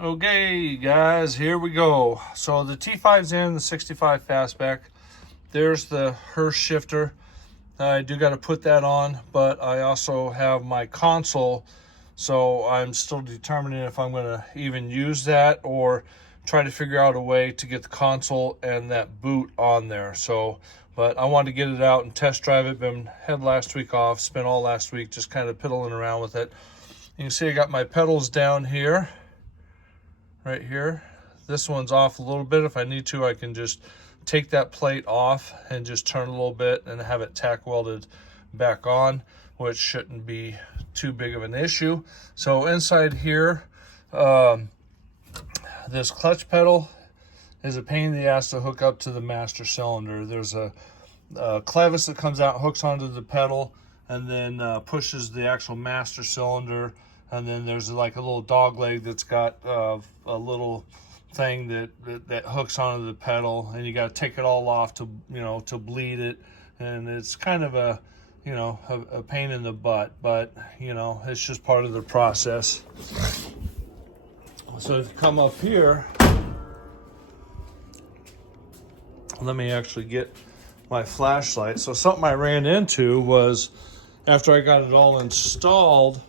Okay, guys, here we go. So the T5's in, the 65 fastback. There's the Hurst shifter. I do got to put that on, but I also have my console, so I'm still determining if I'm going to even use that or try to figure out a way to get the console and that boot on there. So, but I wanted to get it out and test drive it. Had last week off, spent all last week just kind of piddling around with it. You can see I got my pedals down here. Right here. This one's off a little bit. If I need to, I can just take that plate off and just turn a little bit and have it tack welded back on, which shouldn't be too big of an issue. So inside here, this clutch pedal is a pain in the ass to hook up to the master cylinder. There's a clevis that comes out, hooks onto the pedal, and then pushes the actual master cylinder. And then there's like a little dog leg that's got a little thing that hooks onto the pedal, and you got to take it all off to to bleed it, and it's kind of a a pain in the butt, but it's just part of the process. So if you come up here, let me actually get my flashlight. So something I ran into was after I got it all installed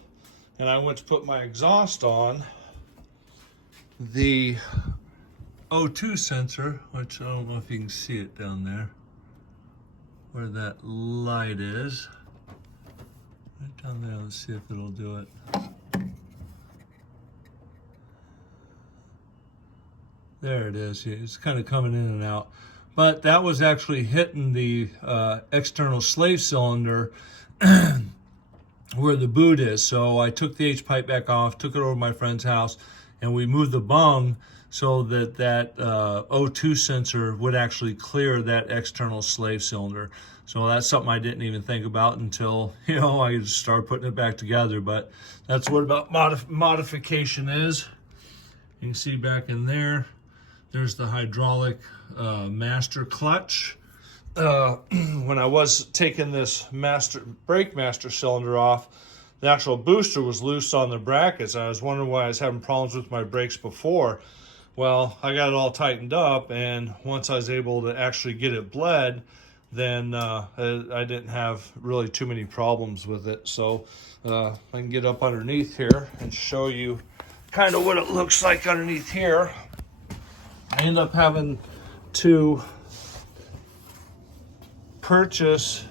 and I went to put my exhaust on, the O2 sensor, which I don't know if you can see it down there, where that light is. Right down there, let's see if it'll do it. There it is. It's kind of coming in and out. But that was actually hitting the external slave cylinder where the boot is. So I took the H-pipe back off, took it over to my friend's house, and we moved the bung so that O2 sensor would actually clear that external slave cylinder. So that's something I didn't even think about until, I just started putting it back together. But that's what about modification is. You can see back in there, there's the hydraulic master clutch. When I was taking this brake master cylinder off, the actual booster was loose on the brackets. I was wondering why I was having problems with my brakes before. Well, I got it all tightened up, and once I was able to actually get it bled, then I didn't have really too many problems with it. So I can get up underneath here and show you kind of what it looks like underneath here. I end up having to purchase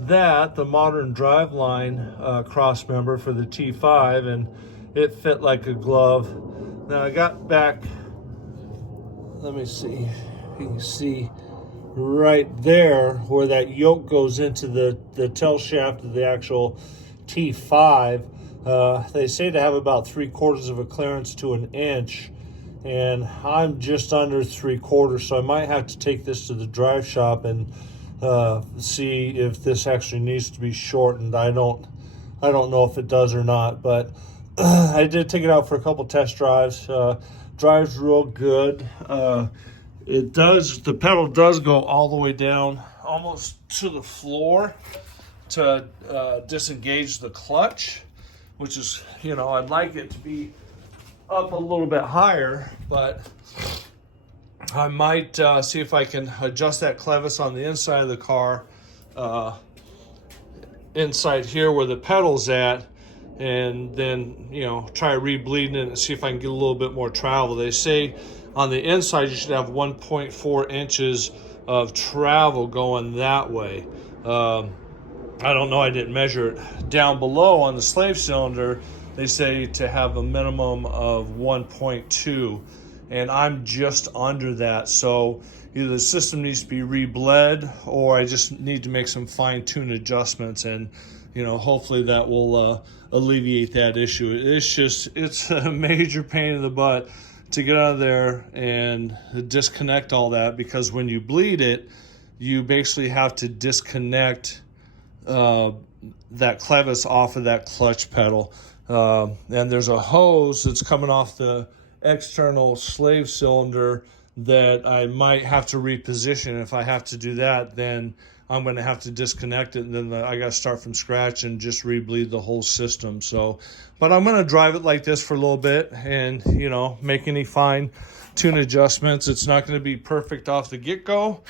the modern driveline cross member for the T5, and it fit like a glove. Now I got back, let me see, you can see right there where that yoke goes into the tail shaft of the actual T5. They say to have about 3/4 of a clearance to an inch, and I'm just under 3/4, so I might have to take this to the drive shop and see if this actually needs to be shortened. I don't know if it does or not, but I did take it out for a couple test drives. Drives real good. The pedal does go all the way down almost to the floor to disengage the clutch, which is, I'd like it to be up a little bit higher, but I might see if I can adjust that clevis on the inside of the car, inside here where the pedal's at, and then, try rebleeding it and see if I can get a little bit more travel. They say on the inside you should have 1.4 inches of travel going that way. I don't know, I didn't measure it. Down below on the slave cylinder, they say to have a minimum of 1.2. And I'm just under that, so either the system needs to be rebled or I just need to make some fine-tune adjustments, and hopefully that will alleviate that issue. It's a major pain in the butt to get out of there and disconnect all that, because when you bleed it, you basically have to disconnect that clevis off of that clutch pedal, and there's a hose that's coming off the external slave cylinder that I might have to reposition. If I have to do that, then I'm going to have to disconnect it, and then I got to start from scratch and just rebleed the whole system. So, but I'm going to drive it like this for a little bit and, you know, make any fine tune adjustments. It's not going to be perfect off the get-go,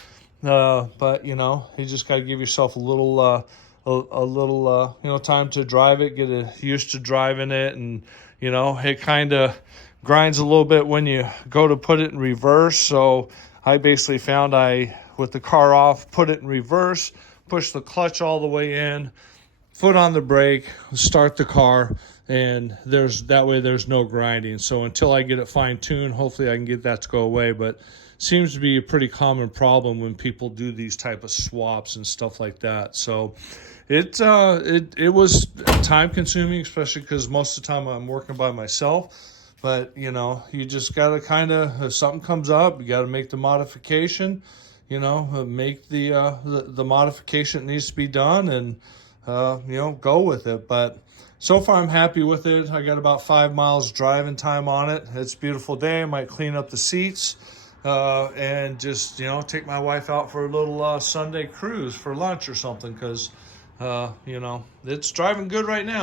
but, you know, you just got to give yourself a little you know, time to drive it, get used to driving it. And, you know, it kind of grinds a little bit when you go to put it in reverse. So I basically found with the car off, put it in reverse, push the clutch all the way in, foot on the brake, start the car, and that way there's no grinding. So until I get it fine-tuned, hopefully I can get that to go away. But seems to be a pretty common problem when people do these type of swaps and stuff like that. So it was time consuming, especially because most of the time I'm working by myself. But, you know, you just got to kind of, if something comes up, you got to make the modification, you know, make the modification that needs to be done, and, you know, go with it. But so far I'm happy with it. I got about 5 miles driving time on it. It's a beautiful day. I might clean up the seats and just, you know, take my wife out for a little Sunday cruise for lunch or something, because, you know, it's driving good right now.